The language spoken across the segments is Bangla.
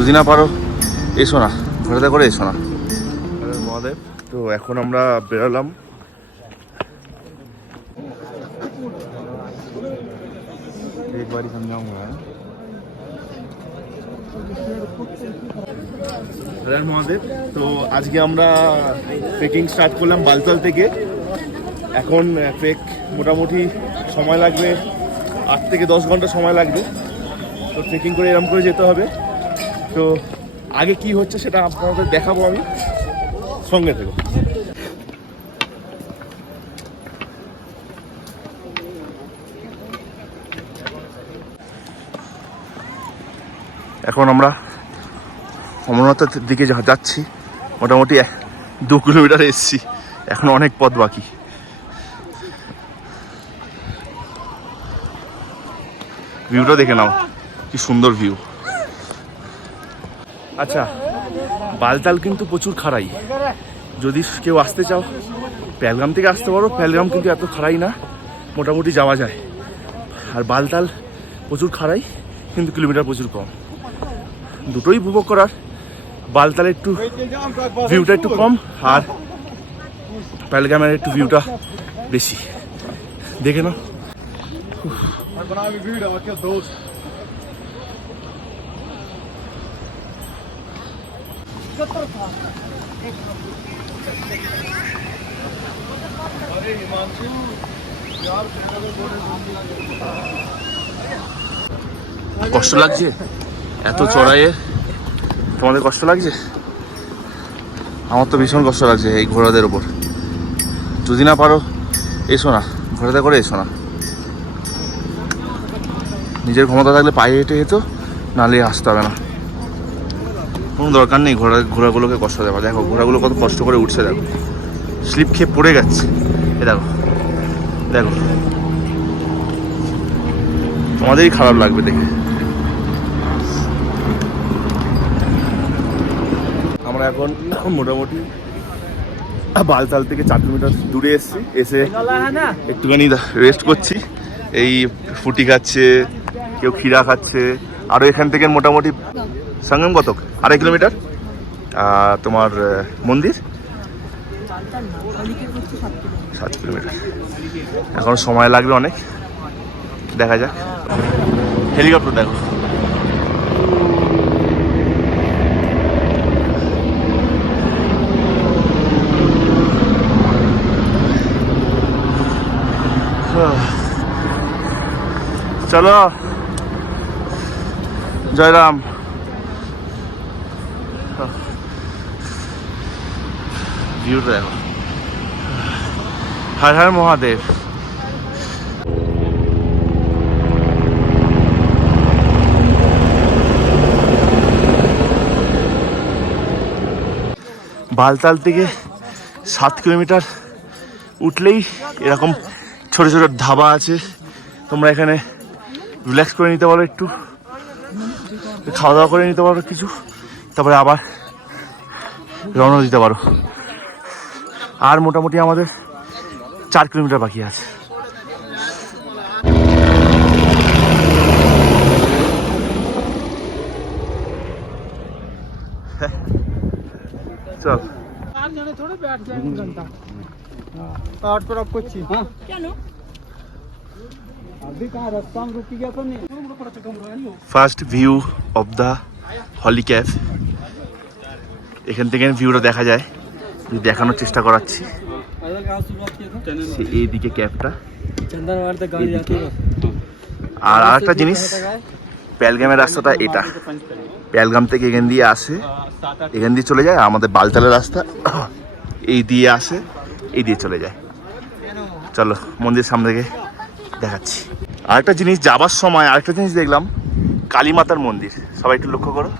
যদি না পারো এসো না, ঘোরাতে করে এসো না। মহাদেব, তো এখন আমরা বেরোলাম। মহাদেব, তো আজকে আমরা ট্রেকিং স্টার্ট করলাম বালতাল থেকে। এখন ট্রেক মোটামুটি সময় লাগবে 8 থেকে 10 ঘন্টা সময় লাগবে। তো ট্রেকিং করে এরকম করে যেতে হবে। তো আগে কি হচ্ছে সেটা আপনাদের দেখাবো, আমি সঙ্গে থেকো। এখন আমরা অমরনাথের দিকে যাচ্ছি। মোটামুটি 2 কিলোমিটার এসেছি, এখন অনেক পথ বাকি। ভিউটা দেখে নাও, কি সুন্দর ভিউ। আচ্ছা, বালতাল কিন্তু প্রচুর খাড়াই। যদি কেউ আসতে চাও পেহেলগাম থেকে আসতে পারো। পেহেলগাম কিন্তু এত খাড়াই না, মোটামুটি যাওয়া যায়। আর বালতাল প্রচুর খাড়াই, কিন্তু কিলোমিটার প্রচুর কম। দুটোই উপভোগ করার। বালতালের একটু ভিউটা একটু কম, আর পেহেলগামের একটু ভিউটা বেশি। দেখে নাও। কষ্ট লাগছে এত চড়াইয়ে? তোমাদের কষ্ট লাগছে? আমার তো ভীষণ কষ্ট লাগছে এই ঘোড়াদের ওপর। যদি না পারো এসো না, ঘোড়াতে করে এসো না। নিজের ক্ষমতা থাকলে পায়ে হেঁটে যেত, নাহলে আসতে হবে না। কোনো দরকার নেই ঘোড়াগুলোকে কষ্ট দেওয়া। দেখো ঘোড়াগুলো কত কষ্ট করে উঠছে, দেখো স্লিপ খেয়ে পড়ে যাচ্ছে। এ দেখো দেখো, তোমাদেরই খারাপ লাগবে দেখে। আমরা এখন মোটামুটি বালতাল থেকে 4 কিলোমিটার দূরে এসে একটুখানি রেস্ট করছি। এই ফুটি খাচ্ছে, কেউ ক্ষীরা খাচ্ছে। আরও এখান থেকে মোটামুটি সঙ্গম কত 2.5 কিলোমিটার তোমার মন্দির 7 কিলোমিটার। এখন সময় লাগবে অনেক, দেখা যাক। হেলিকপ্টার দেখো, চলো জয়রাম। ভিউটা দেখো, হর হর মহাদেব। বালতাল থেকে 7 কিলোমিটার উঠলেই এরকম ছোট ছোট ধাবা আছে। তোমরা এখানে রিল্যাক্স করে নিতে পারো, একটু খাওয়া দাওয়া করে নিতে পারো কিছু, তারপরে আবার রওনা দিতে পারো। আর মোটামুটি আমাদের 4 কিলোমিটার বাকি আছে। চল first view of the Holi cafe. এখান থেকে ভিউটা দেখা যায়, দেখানোর চেষ্টা করাচ্ছি। এইদিকে ক্যাফটা, আর আরেকটা জিনিস, পেহেলগামের রাস্তাটা এটা। পেহেলগাম থেকে এখান দিয়ে আসে, এখান দিয়ে চলে যায়। আমাদের বালতালের রাস্তা এই দিয়ে আসে, এই দিয়ে চলে যায়। চলো মন্দির সামনে থেকে দেখাচ্ছি। আরেকটা জিনিস, যাবার সময় আরেকটা জিনিস দেখলাম, কালীমাতার মন্দির। সবাই একটু লক্ষ্য করো,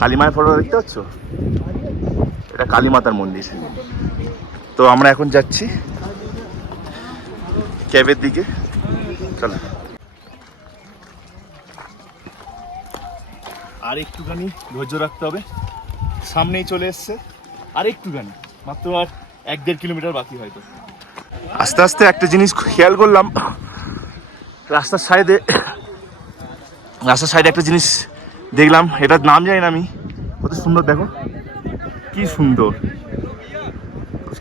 কালীমায়ের ফটো দেখতে পাচ্ছ? এটা কালীমাতার মন্দির। তো আমরা এখন যাচ্ছি ক্যাবের দিকে। চলো, আর একটুখানি ধৈর্য রাখতে হবে, সামনেই চলে এসছে। আর একটুখানি, মাত্র আর 1-1.5 কিলোমিটার বাকি হয়তো। আস্তে আস্তে একটা জিনিস খেয়াল করলাম, রাস্তার সাইডে একটা জিনিস দেখলাম, এটার নাম জানি না আমি। কত সুন্দর দেখো, কি সুন্দর,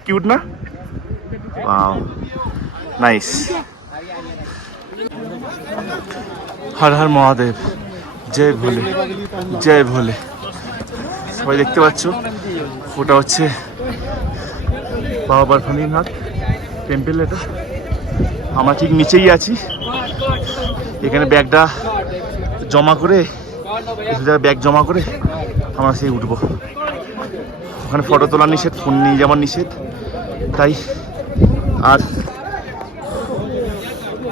কিউট না? Wow, nice. হর হর মহাদেব, জয় ভোলে, জয় ভোলে। সবাই দেখতে পাচ্ছ, ওটা হচ্ছে বাবা বরফানীনাথ টেম্পল। এটা আমরা ঠিক নিচেই আছি। এখানে ব্যাগটা জমা করে, ব্যাগ জমা করে আমরা সেই উঠবো। ওখানে ফটো তোলা নিষেধ, ফোন নিয়ে যাওয়ার নিষেধ, তাই। আর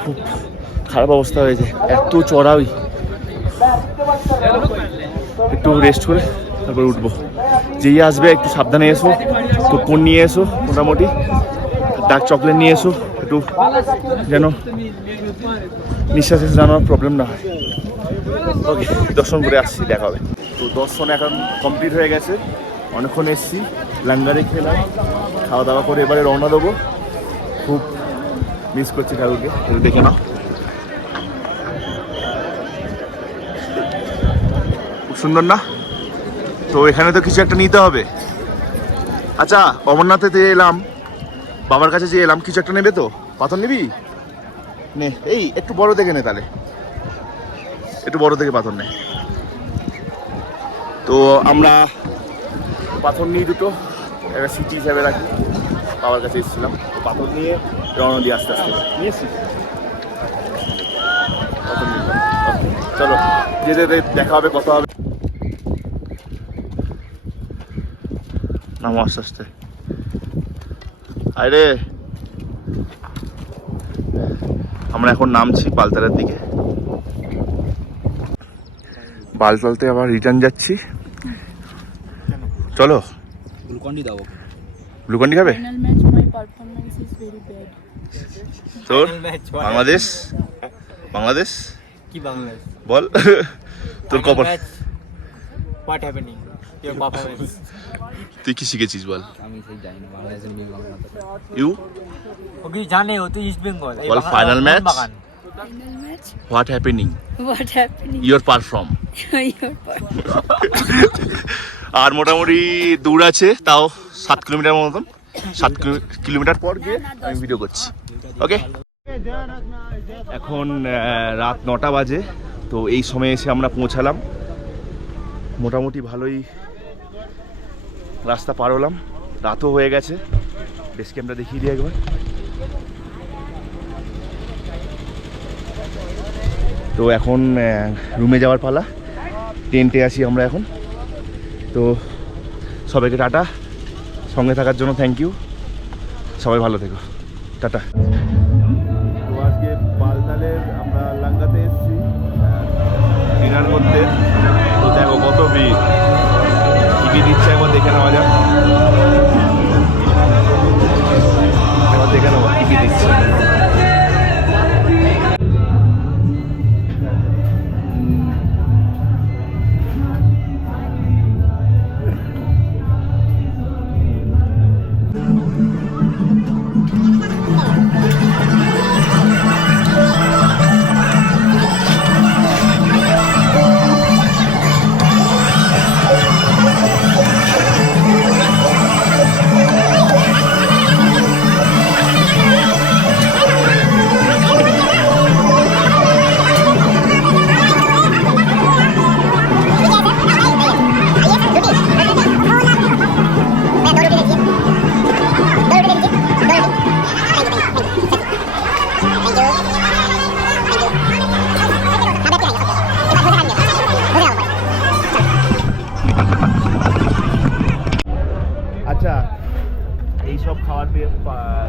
খুব খারাপ অবস্থা হয়েছে, এত চড়াই। একটু রেস্ট করে তারপর উঠবো। যেই আসবে একটু সাবধানে এসো, টোপন নিয়ে এসো, মোটামুটি ডার্ক চকলেট নিয়ে এসো, একটু যেন নিঃশ্বাস জানার প্রবলেম না হয়। ওকে, দর্শন করে আসছি, দেখা হবে। তো দর্শন এখন কমপ্লিট হয়ে গেছে, অনেকক্ষণ এসছি, লাঙ্গারে খেলাম, খাওয়া দাওয়া করে এবারে রওনা দেবো। খুব মিস করছি ঠাকুরকে, একটু দেখে নাও, খুব সুন্দর না? তো এখানে তো কিছু একটা নিতে হবে। আচ্ছা, অমরনাথে যে এলাম, বাবার কাছে যে এলাম, কিছু একটা নেবে তো? পাথর নিবি? নে, এই একটু বড় দেখে নে, তাহলে একটু বড় দেখে পাথর নে। তো আমরা পাথর নিয়ে দুটো একটা স্মৃতি হিসাবে রাখি। বাবার কাছে এসেছিলাম, পাথর নিয়ে রওনা দিয়ে আস্তে আস্তে নিয়েছি। পাথর নিলাম। চলো, যেতে দেখা হবে, কথা হবে। নামো আস্তে আস্তে। আরে আমরা এখন নামছি বালতালের দিকে। বালতালতে আবার রিটার্ন যাচ্ছি। চলো, গ্লুকন্ডি দাও। গ্লুকন্ডি খাবে? Final match, my performance is very bad. তোর বাংলাদেশ, বাংলাদেশ কি বাংলাদেশ বল। তোর কপাল, হোয়াট হ্যাপেনিং ইওর পারফরম্যান্স। তুই কি শিখেছিস বল? আমি সেই জানি না, বাংলাদেশের নিয়ে বাংলা। ইউ ওকে জানে, ও তো east Bengal. Ball, final match, Final match, what happening what happening? Your perform. Your part. আর মোটামুটি দূর আছে, তাও 7 কিলোমিটার মতন। 7 কিলোমিটার পর গিয়ে আমি ভিডিও করছি। ওকে, এখন রাত 9টা বাজে। তো এই সময় এসে আমরা পৌঁছালাম। মোটামুটি ভালোই রাস্তা পার হলাম, রাতও হয়ে গেছে। বেস ক্যাম্পটা দেখিয়ে দিই একবার। তো এখন রুমে যাওয়ার পালা, টেন্টে আছি আমরা এখন। তো সবাইকে টাটা, সঙ্গে থাকার জন্য থ্যাংক ইউ, সবাই ভালো থেকো, টাটা। তো আজকে বালতালের আমরা লাঙ্গাতে এসেছি ডিনার করতে। তো দেখো কত ভিড়, টিকিট দিচ্ছে, একবার দেখে নেওয়া যাক। একবার দেখে নেবো টিকিট দিচ্ছে। আচ্ছা, এইসব খাবার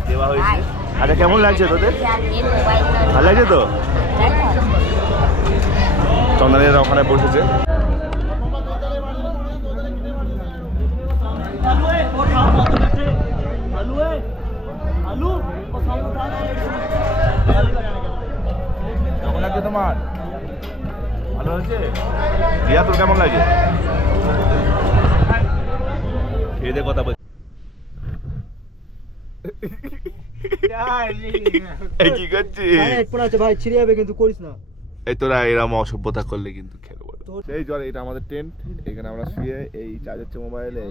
দেওয়া হয়েছে। আচ্ছা, কেমন লাগছে তোদের? ভালো লাগছে তো? চন্দনের ওখানে বসেছে। কেমন লাগছে তোমার? ভালো হয়েছে? রিয়া, তোর কেমন লাগে? খেয়ে দে, কথা বল। কি করছিস? ভাই ছিড়ে যাবে, কিন্তু করিস না। এই তোরা এরম অসভ্যতা করলে কিন্তু খেলবো না। এই জল, এটা আমাদের টেন্ট, এখানে আমরা শুয়ে এই চার্জ হচ্ছে মোবাইলে।